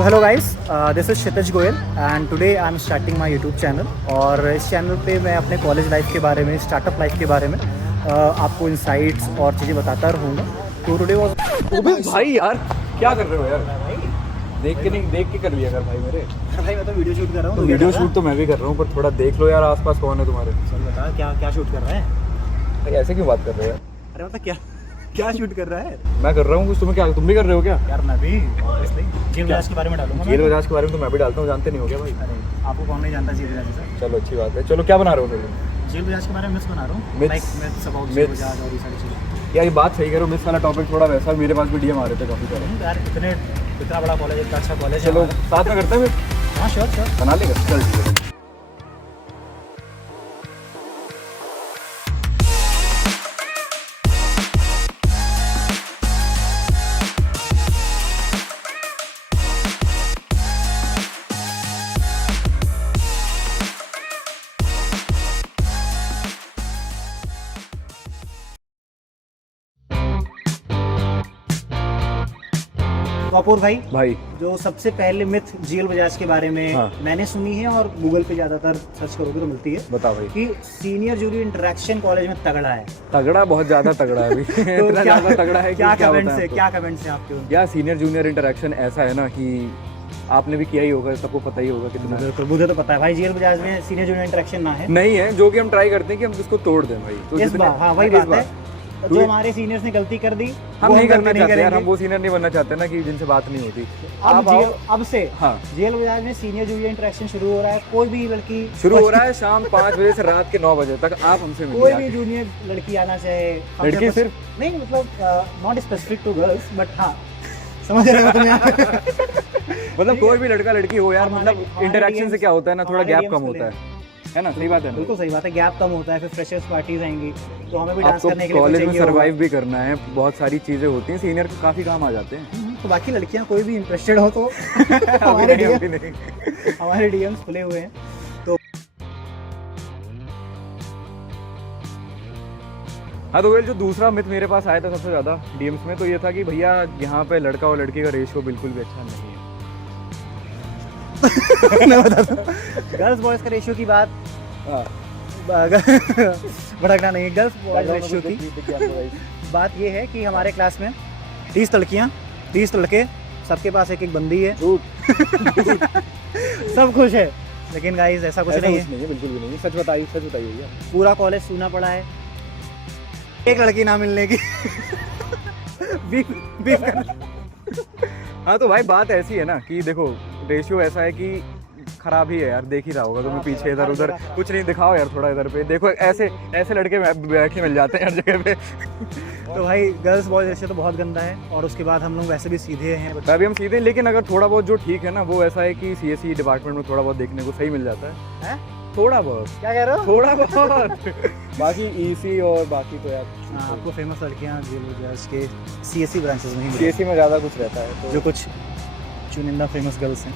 So hello guys, this is Kshitij Goyal and today I am starting my YouTube channel और इस channel पे मैं अपने college life के बारे में, स्टार्टअप लाइफ के बारे में आपको इंसाइट्स और चीज़ें बताता रहूँगा। तो टुडे वाज भाई यार क्या कर रहे हो यार? देख के कर लिया कर भाई मेरे। भाई मैं तो वीडियो शूट कर रहा हूँ। तो वीडियो शूट तो मैं भी कर रहा हूँ, पर थोड़ा देख लो यार आसपास कौन है तुम्हारे। चल बता क्या शूट कर रहा है? भाई ऐसे क्यों बात कर रहे हो यार? अरे मतलब क्या शूट कर रहा है? मैं कर रहा हूँ कुछ, तुम भी कर रहे हो क्या? यार मैं भी ऑब्वियसली जेल बजाज के बारे में डालूंगा। जेल बजाज के बारे में तो मैं भी डालता हूँ, जानते नहीं हो क्या भाई? अरे आपको कौन नहीं जानता जेल बजाज सर? चलो अच्छी बात है। चलो क्या बना रहे हो तुम? जेल बजाज के बारे में मिथ्स बना रहा हूँ। Myths? लाइक मिथ्स अबाउट जेल बजाज और ये सारी चीज़ें। यार ये बात सही करो, मिस वाला टॉपिक थोड़ा वैसा मेरे पास भी डीएम आ रहे थे काफ़ी सारे। यार इतना बड़ा कॉलेज, इतना अच्छा कॉलेज। चलो साथ में करते हैं फिर। हाँ श्योर बना लेगा, चल ठीक है। कपूर भाई जो सबसे पहले मिथ जेल बजाज के बारे में मैंने सुनी है और गूगल पे ज्यादातर सर्च करोगे तो मिलती है। बता भाई कि सीनियर जूनियर इंटरेक्शन कॉलेज में तगड़ा है। तगड़ा, बहुत ज्यादा तगड़ा है अभी। तो इतना ज्यादा तगड़ा है कि क्या बताएं कमेंट्स हैं आपके? यार सीनियर जूनियर इंटरेक्शन ऐसा है ना कि आपने भी किया ही होगा, सबको पता ही होगा कितना। बिल्कुल, मुझे तो पता है भाई जेल बजाज में सीनियर जूनियर इंटरेक्शन ना है, नहीं है, जो कि हम ट्राई करते हैं कि हम इसको तोड़ दें भाई। तो इस बार हाँ वही बात है, जो हमारे सीनियर्स ने गलती कर दी हम नहीं करना चाहते यार, हम वो सीनियर नहीं बनना चाहते ना कि जिनसे बात नहीं होती। अब से हाँ जेल बजाज में सीनियर जूनियर इंटरेक्शन शुरू हो रहा है। कोई भी लड़की शुरू हो रहा है शाम 5 बजे से रात के 9 बजे तक, आप हमसे मिलिए। कोई भी जूनियर लड़की आना चाहे, लड़की सिर्फ नहीं मतलब not specific to girls but हाँ समझ रहे हो तुम? मतलब कोई भी लड़का लड़की हो यार, मतलब इंटरेक्शन से क्या होता है ना, थोड़ा गैप कम होता है ना। सही बात है, बिल्कुल सही बात है, गैप कम होता है। फिर फ्रेशर्स पार्टीज आएंगी तो हमें भी डांस करने के लिए कॉलेज में सर्वाइव भी करना है, बहुत सारी चीजें होती हैं, सीनियर को काफी काम आ जाते हैं। तो बाकी लड़कियां कोई भी इंटरेस्टेड हो तो हमारे डीएम्स खुले हुए हैं। तो हाँ तो जो दूसरा मिथ मेरे पास आया था सबसे ज्यादा डीएम्स में, तो ये था कि भैया यहाँ पे लड़का और लड़की का रेशियो बिल्कुल भी अच्छा नहीं है। मैं बताता हूँ, गर्ल्स बॉयज का रेशियो की बात भड़कना नहीं है, गर्ल्स बॉयज रेशियो की बात ये है कि हमारे क्लास में 30 लड़कियाँ 30 लड़के, सबके पास एक बंदी है। सब खुश है, लेकिन गाइस ऐसा कुछ नहीं है, बिल्कुल भी नहीं। सच बताइए पूरा कॉलेज सूना पड़ा है एक लड़की ना मिलने की। हाँ तो भाई बात ऐसी है ना कि देखो रेशियो ऐसा है कि खराब ही है यार, देख ही रहा होगा तुम्हें पीछे इधर उधर कुछ नहीं दिखाओ यार, थोड़ा इधर पे देखो, ऐसे लड़के बैठे मिल जाते हैं हर जगह पे। तो भाई गर्ल्स बॉयज रेशियो तो बहुत गंदा है, और उसके बाद हम लोग वैसे भी सीधे हैं। अभी हम सीधे हैं, लेकिन अगर थोड़ा बहुत जो ठीक है ना वो ऐसा है कि सीएसई डिपार्टमेंट में थोड़ा बहुत देखने को सही मिल जाता है। थोड़ा बहुत, क्या कह रहे हो? थोड़ा बहुत। बाकी ईसी और बाकी तो यार आपको फेमस लड़कियां जेल बजाज के सीएसई ब्रांचेस में ही सीएसई में ज़्यादा कुछ रहता है, तो जो कुछ चुनिंदा फेमस गर्ल्स हैं।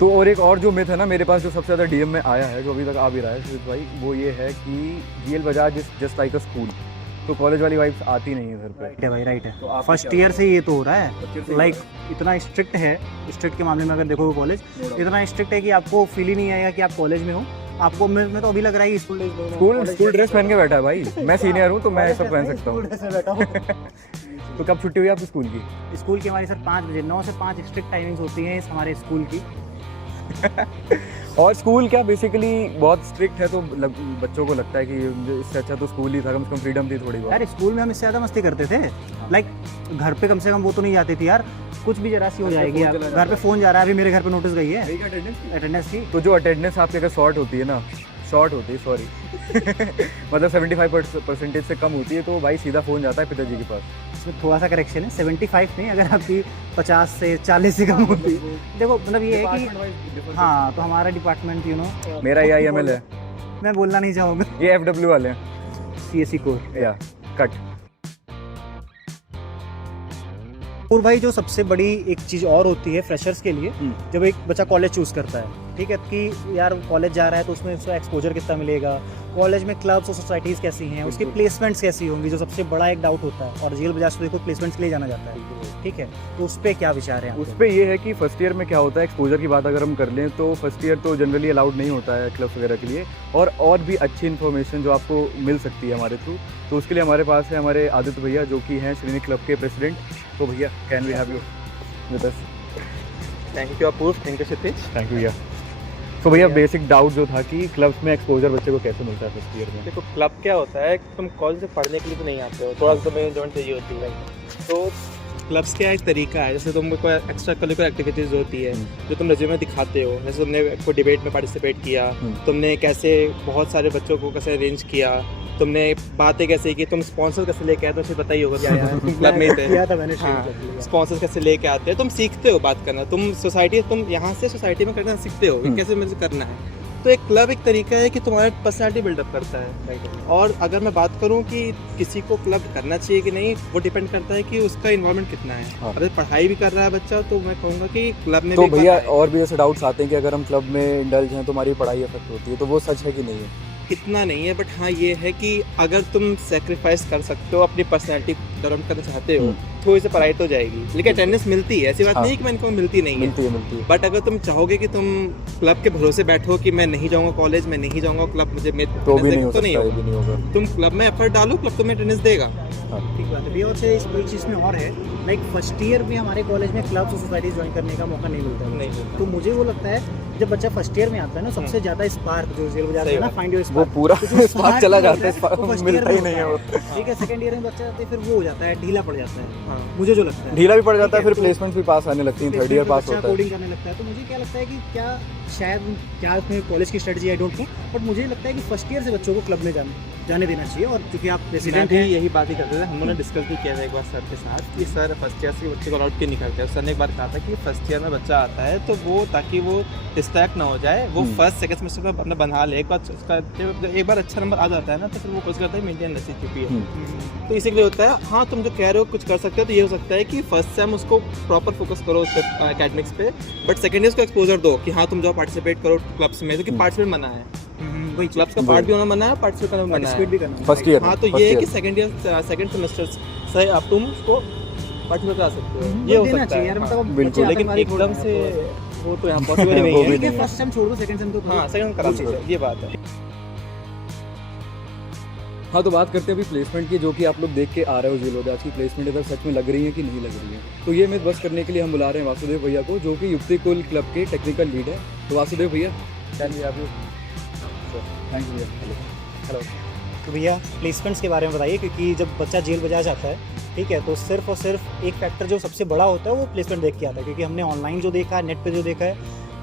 तो और एक और जो मिथ है ना मेरे पास, जो सबसे ज़्यादा डीएम में आया है, जो अभी तक आ भी रहा है सुजीत भाई, वो ये है कि जेल Bajaj is just like a school. तो कॉलेज वाली वाइब्स आती नहीं है घर पे। राइट है भाई, राइट है। तो फर्स्ट ईयर से ये तो हो रहा है, लाइक इतना स्ट्रिक्ट है। स्ट्रिक्ट के मामले में अगर देखोगे कॉलेज इतना स्ट्रिक्ट है कि आपको फील ही नहीं आएगा कि आप कॉलेज में हो। आपको मैं तो अभी लग रहा है स्कूल ड्रेस पहन के बैठा है भाई। मैं सीनियर हूँ तो मैं सब पहन सकता हूँ। तो कब छुट्टी हुई आपकी स्कूल की? स्कूल की हमारी सर 5 बजे, 9 से 5 स्ट्रिक्ट टाइमिंग्स होती हैं हमारे स्कूल की। और स्कूल क्या बेसिकली बहुत स्ट्रिक्ट है, तो बच्चों को लगता है कि इससे अच्छा तो स्कूल ही था, कम से कम फ्रीडम थी थोड़ी बहुत। यार स्कूल में हम इससे ज़्यादा मस्ती करते थे। लाइक घर पे कम से कम वो तो नहीं जाती थी यार, कुछ भी जरा सी हो जाएगी। घर पे फ़ोन जा रहा है, अभी मेरे घर पे नोटिस गई है अटेंडेंस की। तो जो अटेंडेंस आपके अगर शॉर्ट होती है ना, सॉरी मतलब 75% से कम होती है, तो भाई सीधा फ़ोन जाता है पिताजी के पास। इसमें थोड़ा सा करेक्शन है, 75 नहीं, अगर आपकी 50 से 40 से कम होती है। देखो मतलब ये है कि हाँ, तो हमारा डिपार्टमेंट मेरा AIML है, मैं बोलना नहीं चाहूँगा। ये FW वाले हैं, CSE कोर या कट। और भाई जो सबसे बड़ी एक चीज़ और होती है फ्रेशर्स के लिए, जब एक बच्चा कॉलेज चूज़ करता है, ठीक है, कि यार कॉलेज जा रहा है तो उसमें उसका एक्सपोजर कितना मिलेगा, कॉलेज में क्लब्स और सोसाइटीज़ कैसी हैं, उसकी प्लेसमेंट्स कैसी होंगी, जो सबसे बड़ा एक डाउट होता है। और जेल बजाज तो देखो प्लेसमेंट्स के लिए जाना जाता है, ठीक है, तो उस पर क्या विचार है? उस पर ये है कि फर्स्ट ईयर में क्या होता है, एक्सपोजर की बात अगर हम कर लें तो फर्स्ट ईयर तो जनरली अलाउड नहीं होता है क्लब वगैरह के लिए, और भी अच्छी इन्फॉर्मेशन जो आपको मिल सकती है हमारे थ्रू, तो उसके लिए हमारे पास है हमारे आदित्य भैया जो कि हैं श्रीनिक क्लब के प्रेसिडेंट। तो भैया can we have you with us? Thank you Apoorv, thank you Kshitij. Thank you भैया। तो भैया बेसिक डाउट जो था कि क्लब्स में एक्सपोजर बच्चे को कैसे मिलता है फर्स्ट ईयर में? देखो क्लब क्या होता है, तुम कॉलेज से पढ़ने के लिए तो नहीं आते हो, थोड़ा सा तुम्हें एंजॉयमेंट चाहिए होती है। तो क्लब्स क्या एक तरीका है, जैसे तुम कोई एक्स्ट्रा करिकुलर एक्टिविटीज़ होती है जो तुम रिज्यूमे में दिखाते हो, जैसे तुमने कोई डिबेट में पार्टिसिपेट किया, तुमने कैसे बहुत सारे बच्चों को कैसे अरेंज किया, तुमने बातें कैसे की, तुम स्पॉन्सर कैसे लेके आए, तो फिर बताइए होगा तुम क्लब में थे। किया था मैंने, स्पॉन्सर्स कैसे लेके आते हैं, तुम सीखते हो बात करना, तुम सोसाइटी, तुम यहाँ से सोसाइटी में करना सीखते हो कि कैसे मुझे करना है। तो एक क्लब एक तरीका है कि तुम्हारा पर्सनालिटी बिल्डअप करता है। और अगर मैं बात करूँ कि किसी को क्लब करना चाहिए कि नहीं, वो डिपेंड करता है कि उसका इन्वॉल्वमेंट कितना है। अगर पढ़ाई भी कर रहा है बच्चा तो मैं कहूँगा कि क्लब में तो भी भैया और भी ऐसे डाउट्स आते हैं कि अगर हम क्लब में इंडल्ज हैं तो हमारी पढ़ाई अफेक्ट होती है, तो वो सच है कि नहीं है? इतना नहीं है, बट हाँ ये है कि अगर तुम सेक्रीफाइस कर सकते हो, अपनी पर्सनैलिटी डेवलप करना चाहते हो, थोड़ी सी पढ़ाई तो जाएगी, लेकिन अटेंडेंस मिलती है, ऐसी बात नहीं है कि मैंने को मिलती नहीं है, मिलती है। बट अगर तुम चाहोगे कि तुम क्लब के भरोसे बैठो कि मैं नहीं जाऊंगा कॉलेज, मैं नहीं जाऊंगा क्लब, मुझे तो भी नहीं होगा। तुम क्लब में एफर्ट डालो, क्लब तुम्हें अटेंडेंस देगा। ठीक बात है। और से इस चीज़ में और है, लाइक फर्स्ट ईयर में हमारे कॉलेज में क्लब्स और सोसाइटीज ज्वाइन करने का मौका नहीं मिलता है। नहीं, तो मुझे वो लगता है जब बच्चा फर्स्ट ईयर में आता है ना, सबसे ज़्यादा स्पार्क जो जेल बजाते हैं ना, फाइंड योर वो स्पार्क, पूरा स्पार्क चला जाता है, मिलता ही नहीं है वो। ठीक है, सेकंड ईयर में बच्चा जाते फिर वो हो जाता है, ढीला पड़ जाता है, मुझे जो लगता है ढीला भी पड़ जाता है, फिर प्लेसमेंट भी पास आने लगती है, थर्ड ईयर पास होता है, कोडिंग करने लगता है। तो मुझे क्या लगता है कि क्या शायद क्या उसमें कॉलेज की strategy I don't know, but मुझे लगता है कि फर्स्ट ईयर से बच्चों को क्लब में जाने देना चाहिए। और क्योंकि आप प्रेसिडेंट हैं, यही बात ही करते थे, हमने डिस्कस भी किया था एक बार सर के साथ कि सर फर्स्ट ईयर से बच्चे को अलाउड क्यों नहीं करते। सर ने एक बार कहा था कि फर्स्ट ईयर में बच्चा आता है तो वो, ताकि वो डिस्ट्रैक्ट ना हो जाए, वो फर्स्ट सेकंड सेमेस्टर में अपना बना ले, एक बार अच्छा नंबर आ जाता है ना, तो फिर वो कोशिश करता है मेंटेन रखी चुकी है। तो इसी के लिए होता है, हाँ तुम जो कह रहे हो कुछ कर सकते हो, तो ये हो सकता है कि फर्स्ट सेम उसको प्रॉपर फोकस करो उस पर एकेडमिक्स पे, बट सेकंड ईयर को एक्सपोजर दो कि हाँ तुम जो पार्टिसिपेट करो क्लब्स में, क्योंकि पार्टिसिपेट मना है, वही क्लब्स का पार्ट भी होना मना है, पार्टिसिपेट करना मना है फर्स्ट ईयर। हाँ, तो ये है कि सेकंड सेमेस्टर से अब तुम उसको पार्टिसिपेट करा सकते हो, ये हो सकता है यार, मतलब बिल्कुल। लेकिन एकदम से वो तो यहाँ पॉसिबल नहीं है कि फर्स्ट सेम छोड़ दो, सेकंड सेम तो हाँ सेकंड करा सकते हो, ये बात है। हाँ, तो बात करते हैं अभी प्लेसमेंट की, जो कि आप लोग देख के आ रहे हो जेल बजाज की प्लेसमेंट इधर सच में लग रही है कि नहीं लग रही है। तो ये मिथ बस करने के लिए हम बुला रहे हैं वासुदेव भैया को, जो कि युक्ति कुल क्लब के टेक्निकल लीड है। तो वासुदेव भैया, can we have you? Thank you भैया। हेलो। तो भैया प्लेसमेंट्स के बारे में बताइए, क्योंकि जब बच्चा जेल बजाज आता है, ठीक है, तो सिर्फ और सिर्फ एक फैक्टर जो सबसे बड़ा होता है वो प्लेसमेंट देख के आता है, क्योंकि हमने ऑनलाइन जो देखा है, नेट पे जो देखा है,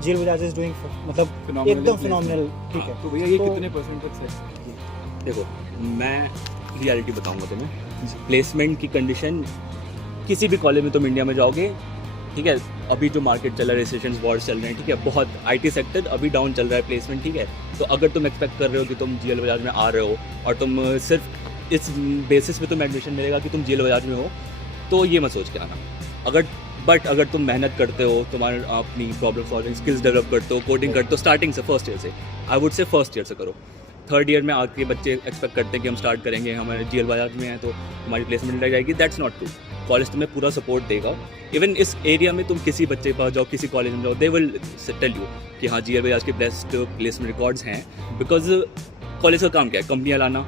जेल बजाज इज डूइंग मतलब एकदम फिनोमिनल। ठीक है, तो भैया ये कितने परसेंट तक सेट? देखो मैं रियलिटी बताऊंगा तुम्हें, प्लेसमेंट की कंडीशन किसी भी कॉलेज में तुम इंडिया में जाओगे, ठीक है, अभी जो मार्केट चल रहा है, रिसेशंस वॉर्स चल रहे हैं, ठीक है, बहुत आईटी सेक्टर अभी डाउन चल रहा है प्लेसमेंट, ठीक है। तो अगर तुम एक्सपेक्ट कर रहे हो कि तुम जेल बजाज में आ रहे हो और तुम सिर्फ इस बेसिस पे तुम्हें एडमिशन मिलेगा कि तुम जेल बजाज में हो, तो ये मत सोच के आना। अगर तुम मेहनत करते हो, तुम्हारे अपनी प्रॉब्लम सॉल्विंग स्किल्स डेवलप करते हो, कोडिंग करते हो स्टार्टिंग से, फर्स्ट ईयर से, I would say first year से करो। थर्ड ईयर में आके बच्चे एक्सपेक्ट करते हैं कि हम स्टार्ट करेंगे, हमारे जेल बजाज में हैं तो हमारी प्लेसमेंट लग जाएगी, दैट्स नॉट ट्रू। कॉलेज तुम्हें पूरा सपोर्ट देगा। इवन इस एरिया में तुम किसी बच्चे के पास जाओ, किसी कॉलेज में जाओ, दे विल टेल यू कि हाँ जेल बजाज के बेस्ट प्लेसमेंट रिकॉर्ड्स हैं, बिकॉज कॉलेज का काम क्या है, कंपनियाँ लाना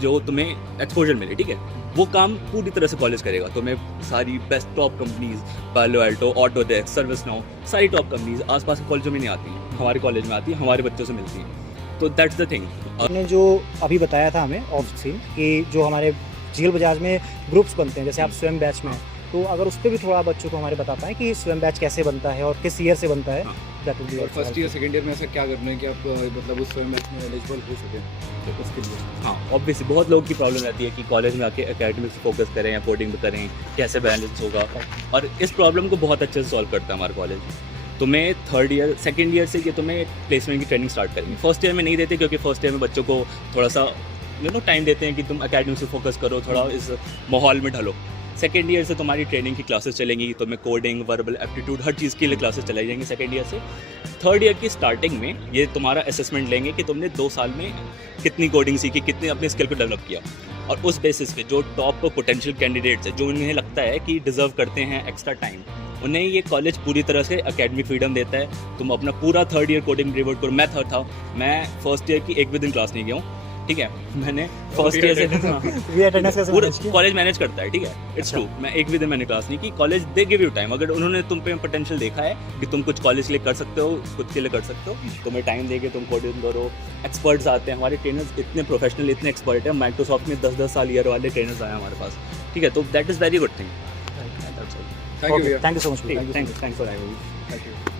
जो तुम्हें एक्सपोजर मिले, ठीक है, वो काम पूरी तरह से कॉलेज करेगा। तुम्हें सारी बेस्ट टॉप कंपनीज, पालो अल्टो, ऑटोडेस्क, सर्विस नाउ, सारी टॉप कंपनीज आसपास के कॉलेजों में नहीं आती हैं, हमारे कॉलेज में आती हैं, हमारे बच्चों से मिलती हैं। तो दैट्स द थिंग। आपने जो अभी बताया था हमें ऑफ सीन कि जो हमारे जेल बजाज में ग्रुप्स बनते हैं, जैसे आप स्वयं बैच में, तो अगर उस पर भी थोड़ा बच्चों को हमारे बता पाएँ कि स्वयं बैच कैसे बनता है और किस ईयर से बनता है, that will be first year second year में ऐसा क्या करना है कि आप मतलब उस स्वयं बैच में एलिजिबल हो सकें, तो उसके लिए? हाँ, ऑब्वियसली बहुत लोगों की प्रॉब्लम रहती है कि कॉलेज में आके एकेडमिक्स फोकस करें या कोडिंग पे करें, कैसे बैलेंस होगा, और इस प्रॉब्लम को बहुत अच्छे से सॉल्व करता है हमारा कॉलेज। तुम्हें थर्ड ईयर सेकंड ईयर से ये तुम्हें प्लेसमेंट की ट्रेनिंग स्टार्ट करेंगे। फर्स्ट ईयर में नहीं देते, क्योंकि फर्स्ट ईयर में बच्चों को थोड़ा सा टाइम देते हैं कि तुम एकेडमिक्स पे फोकस करो, थोड़ा इस माहौल में ढलो। सेकेंड ईयर से तुम्हारी ट्रेनिंग की क्लासेस चलेंगी, तुम्हें कोडिंग, वर्बल एप्टीट्यूड, हर चीज़ के लिए क्लासेस चलाई जाएंगी सेकेंड ईयर से। थर्ड ईयर की स्टार्टिंग में ये तुम्हारा असेसमेंट लेंगे कि तुमने 2 साल में कितनी कोडिंग सीखी, कितने अपने स्किल को डेवलप किया, और उस बेसिस पे जो टॉप पोटेंशियल कैंडिडेट्स है, जो उन्हें लगता है कि डिजर्व करते हैं एक्स्ट्रा टाइम, उन्हें ये कॉलेज पूरी तरह से एकेडमिक फ्रीडम देता है। तुम अपना पूरा थर्ड ईयर कोडिंग रिवोट करो। मैं थर्ड था, मैं फर्स्ट ईयर की एक भी दिन क्लास नहीं गया हूँ, ठीक है। मैंने फर्स्ट ईयर से वी अटेंडेंस कैसे पूरा मैनेज किया? कॉलेज मैनेज करता है, ठीक है, इट्स ट्रू। मैं एक भी दिन मैंने क्लास नहीं की। College they give you time, अगर उन्होंने तुम पे पोटेंशियल देखा है कि तुम कुछ कॉलेज के लिए कर सकते हो, खुद के लिए कर सकते हो, तुम्हें टाइम देके तुम कोडिंग करो। एक्सपर्ट्स आते हैं, हमारे ट्रेनर्स इतने प्रोफेशनल, इतने एक्सपर्ट हैं। माइक्रोसॉफ्ट में 10-10 साल ईयर वाले ट्रेनर्स आए हमारे पास, ठीक है, तो that is very good thing. Thank you भैया। Thank you so much. Thanks for having me.